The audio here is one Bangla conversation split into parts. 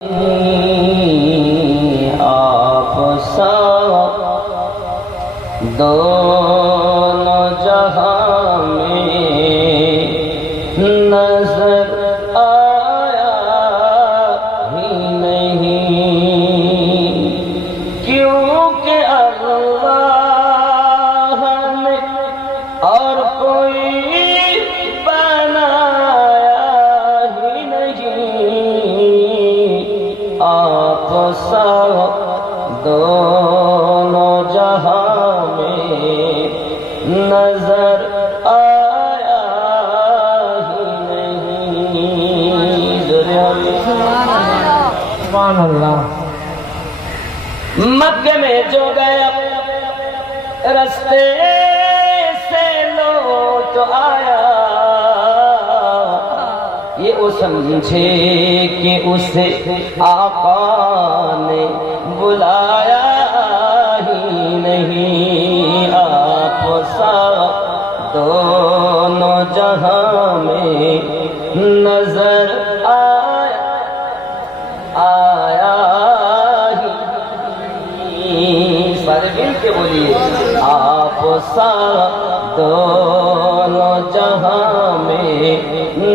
آپ سا دونوں جہاں میں نظر آیا ہی نہیں، کیونکہ اللہ نے اور کوئی آپ سا دونوں جہاں میں نظر آیا ہی نہیں۔ سبحان اللہ۔ مکے میں جو گیا رستے سے لوٹ آیا، یہ وہ سمجھے کہ اسے آقا نے بلایا ہی نہیں۔ آپ سا دونوں جہاں میں نظر آیا ہی نہیں۔ سارے مل کے بولیے، آپ سا دونوں جہاں میں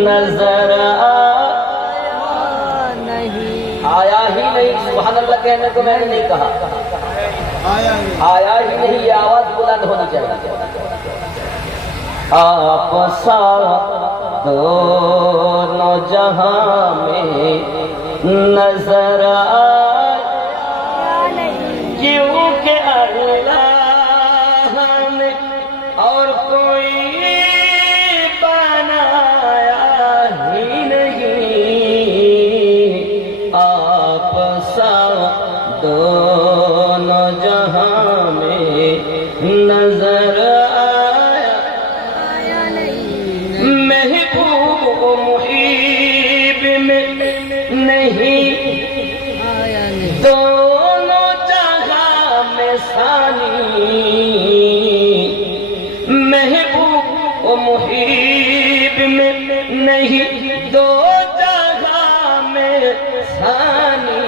نظر آیا ہی نہیں۔ سبحان اللہ کہنے کو میں نے نہیں کہا، آیا ہی نہیں، یہ آواز بلند ہونی چاہیے۔ آپ سا دونوں جہاں میں نظر آیا نہیں، کیونکہ اللہ نے اور کوئی دونوں جہاں میں نظر آیا نہیں، محبوب و محب میں نہیں، دونوں جہاں میں ثانی، محبوب و محب میں نہیں، دو جگہ میں ثانی،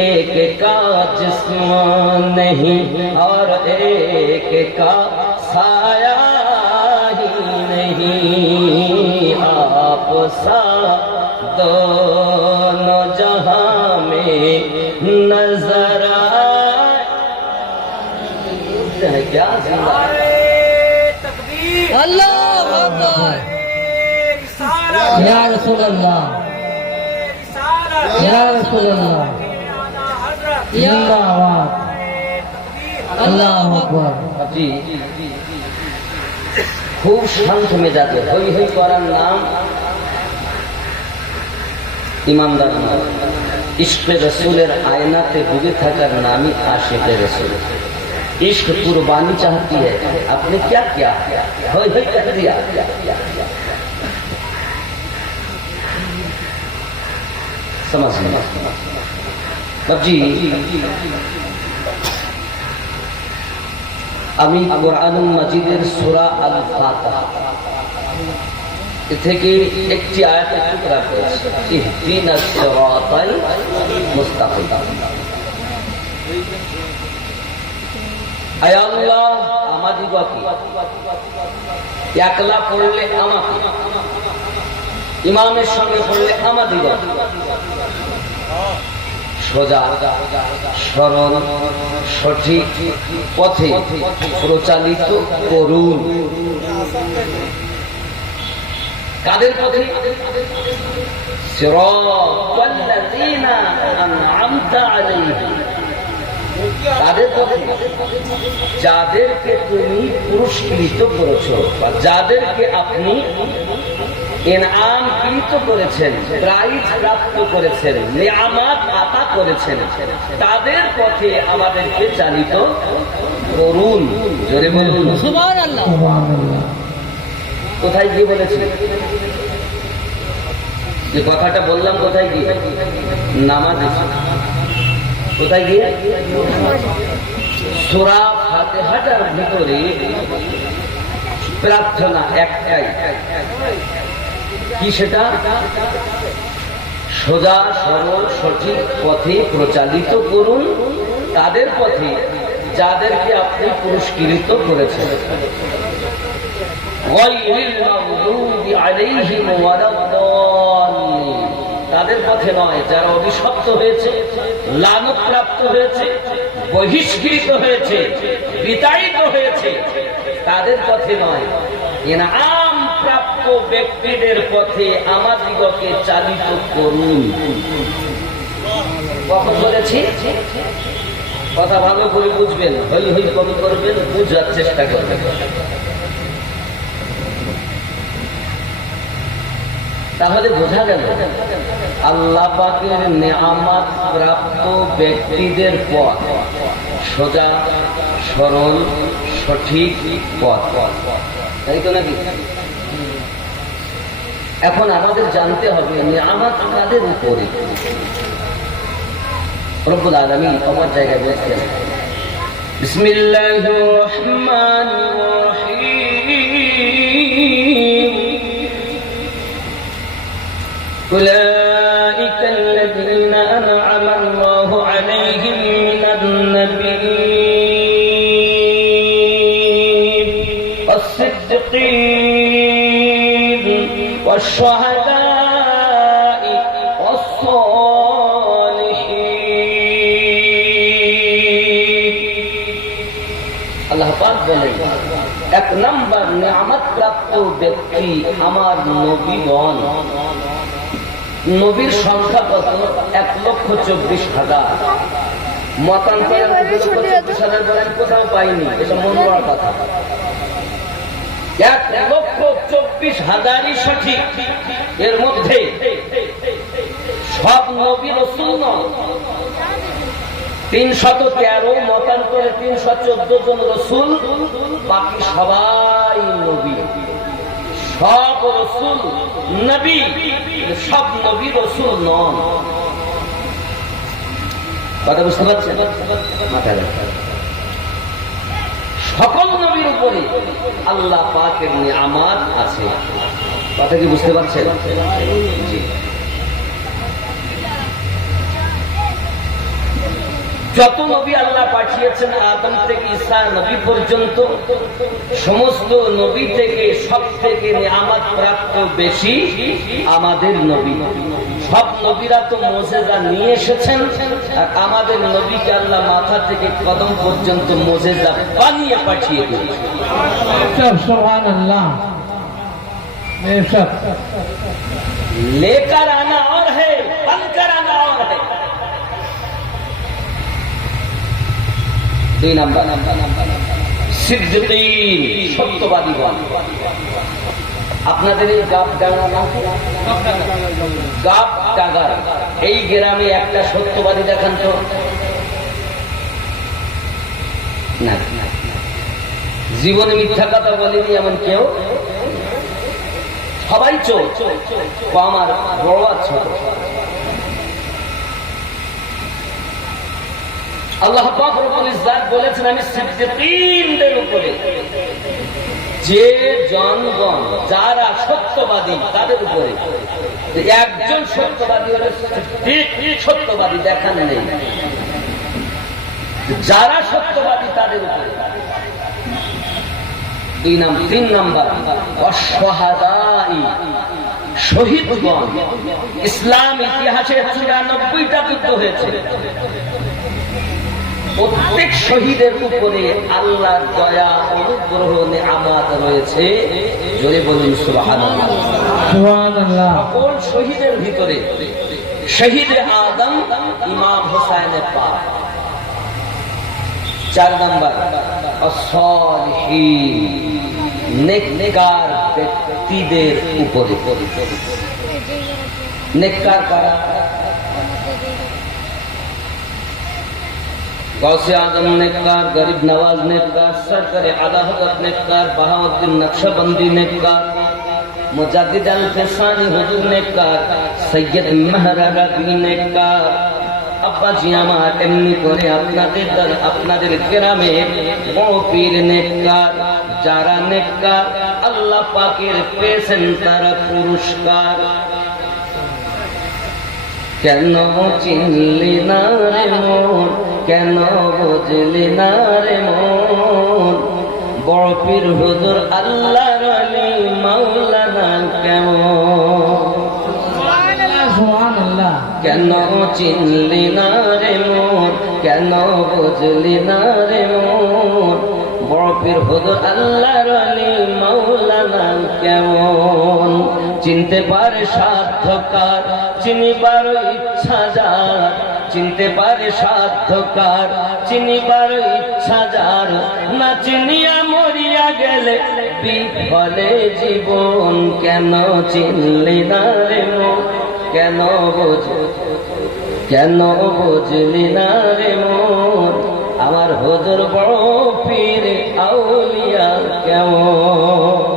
ایک کا جسم نہیں اور ایک کا سایہ ہی نہیں۔ آپ سا دونوں جہاں میں نظر آیا کیا اللہ اکبر، یا رسول اللہ، یا رسول اللہ، زندہ باد، اللہ اکبر۔ جی خوب শান্ত মেজাজে হই হই করার নাম ইমানদার নাম, ইশকে রসুলের আয়নাতে ডুবে থাকার নামই আশিকে রসুল। इश्क कुर्बानी चाहती है, आपने क्या किया, होई होई कर दिया। समझ बाबजी, আমি কোরআনুল মাজিদের সূরা আল ফাতিহা থেকে একটি আয়াতের টুকরা পড়েছি, ইহদিনাস সিরাতাল মুস্তাকিম। আয় আল্লাহ, আমাদিগকে একলা পড়লে আমাকে, ইমামের সঙ্গে পড়লে আমাদিগকে সোজা সরল সঠিক পথে প্রচালিত করুন। কাদের পথে? সিরাতাল্লাযীনা আন'আমতা আলাইহিম, তাদের পথে যাদেরকে তুমি পুরস্কৃত করেছো বা যাদেরকে আপনি ইনআমকৃত করেছেন, প্রাইজ প্রাপ্ত করেছেন, নিয়ামত আতা করেছেন, তাদের পথে আমাদেরকে চালিত করুন। জোরে বলুন সুবহানাল্লাহ। কোথায় গিয়ে বলেছি? যে কথাটা বললাম কোথায় গিয়ে? নামাজে। কোথায় গিয়ে? সূরা ফাতিহার ভিতরে প্রার্থনা একটাই, কি সেটা? সোজা সরল সঠিক পথে প্রচালিত করুন, তাদের পথে যাদেরকে আপনি পুরস্কৃত করেছেন। তাদের পথে নয় যারা অভিশপ্ত হয়েছে, লানত প্রাপ্ত হয়েছে, বহিষ্কৃত হয়েছে, বিতাড়িত হয়েছে, তাদের পথে নয়, ইনাম প্রাপ্ত ব্যক্তিদের পথে আমাদিগকে চালিত করুন। কখন বলেছি? কথা ভালো করে বুঝবেন, হই হই কবি করবেন, বুঝার চেষ্টা করবেন। তাহলে বোঝা গেল আল্লাহ পাকের নেয়ামত প্রাপ্ত ব্যক্তিদের পথ সোজা সরল সঠিক পথ, তাই তো নাকি? এখন আমাদের জানতে হবে নেয়ামত কাদের উপরে। রব্বুল আলামিন আমার জায়গায় বলছেন, বিসমিল্লাহির রহমানির রহিম, উলাইকা আল্লাযীনা আন'আমা আল্লাহু আলাইহিম মিনান নাবিয়্যিন ওয়াস-সিদ্দীকিন ওয়াশ-শুহাদা'i ওয়াস-সালিহিন। আল্লাহ পাক বলেন, এক নম্বর নিয়ামত প্রাপ্ত ব্যক্তি আমার নবীগণ। নবীর সংখ্যা কত? 1,24,000। মতান্তরে 2,24,000 বলেন, কোথাও পাইনি, এটা মন বড় কথা। 1,24,000ই সঠিক। এর মধ্যে সব নবী রাসূল নন, 313, মতান্তরে 314 জন রাসূল, বাকি সবাই নবী। সব রাসূল নবী, সব নবী রাসূল নন। কথা বুঝতে পারছেন? মাথায় রাখবেন, সকল নবীর উপরে আল্লাহ পাকের নিয়ামত আছে। কথা কি বুঝতে পারছেন? জি। যত নবী আল্লাহ পাঠিয়েছেন আদম থেকে ঈসা নবী পর্যন্ত, সমস্ত নবী থেকে সব থেকে নিয়ামত প্রাপ্ত বেশি আমাদের নবী। সব নবীরা তো মুজিজা নিয়ে এসেছেন, আর আমাদের নবীকে আল্লাহ মাথা থেকে কদম পর্যন্ত মুজিজা বানিয়ে পাঠিয়ে দিয়েছেন। সুবহানাল্লাহ। लेकर आना और है, बनकर आना और है। 2 নাম্বার সিদ্দিকীন, সত্যবাদীগণ। আপনাদের এই গাবডাঙ্গা নাম কি? গাবডাঙ্গা। এই গ্রামে একটা সত্যবাদী দেখান তো। না, জীবনে মিথ্যা কথা বলেনি এমন কেউ? সবাই চোর। আমার বড় ছোট। আল্লাহ পাক রব্বুল ইজ্জত বলেছেন, আমি সিদ্দিকীনদের উপরে, যে জনগণ যারা সত্যবাদী তাদের উপরে। একজন সত্যবাদী হলে সত্যবাদী দেখান নেই, যারা সত্যবাদী তাদের উপরে। 3 নাম্বার ওয়াশ-শুহাদা'i, শহীদগণ। ইসলাম ইতিহাসে 94টা যুদ্ধ হয়েছে, প্রত্যেক শহীদের উপরে আল্লাহর দয়া অনুগ্রহ নিয়ামত রয়েছে। জোরে বলুন সুবহানাল্লাহ। সুবহানাল্লাহ। সকল শহীদের ভিতরে শহীদে আদম ইমাম হোসেনের পাক। 4 নাম্বার as-salihin, নেককার ব্যক্তিদের উপরে। নেককার কারা? गौसे आजम नेककार, गरीब नवाज नेककार, सरकार आला हज़रत नेककार, बहाउद्दीन नक्शबंदी नेककार, मुजाद्दिद अल-फिसानी हुजूर नेककार, सैयद मेहराबी नेककार। আব্বা জি আমার এমনি করে আপনাদের গ্রামে বড় পীর নেককার। যারা নেককার আল্লাহ পাকের পেয়েছেন তারা পুরস্কার। কেন চিনলি না রে মন, কেন বুঝলি না রে মন, বড় পীর হুজুর আল্লাহর ওলি মাওলানা কেমন। সুবহানাল্লাহ। কেন চিনলি না রে মন, কেন বুঝলি না রে মন, বড় পীর হুজুর আল্লাহর ওলি মাওলানা কেমন। চিনতে পারে সাধ্যকার, চিনিবার ইচ্ছা যার, চিনতে পারে সাধ্যকার, চিনিবার ইচ্ছা যার, না চিনিয়া মরিয়া গেলে বিফলে জীবন। কেন চিনলি না রে মন, কেন বুঝলি না রে মন, আমার হুজুর বড় পীর আউলিয়া কেমন।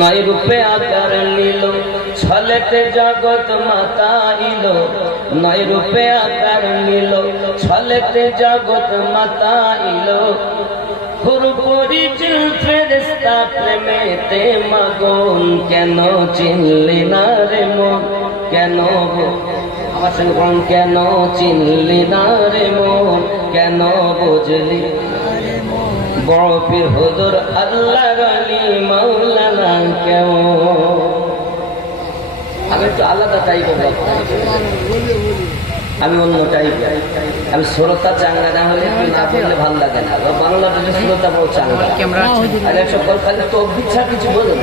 নয় রূপে আকার নিল, ছলেতে জগৎ মাতাইল, নয় রূপে আকার নিল, ছলেতে জগৎ মাতাইল, হুর পরিচিল ফেরেশতা প্রেমেতে মগন। কেন চিনলি না রে মন, কেন আমার সঙ্গে বলুন, কেন চিনলি না রে মন, কেন বুঝলি। বড় পীর হুজুর আল্লাহর ওলি মাওলানা কেমন। আমি একটু আলাদা টাইপের, আমি অন্য টাইপের, আমি শ্রোতা চাঙ্গা না হলে না বললে ভালো লাগে না। বাংলাদেশের শ্রোতা বড় চাঙ্গা, আর একসব খালি তো কিছু বলে না।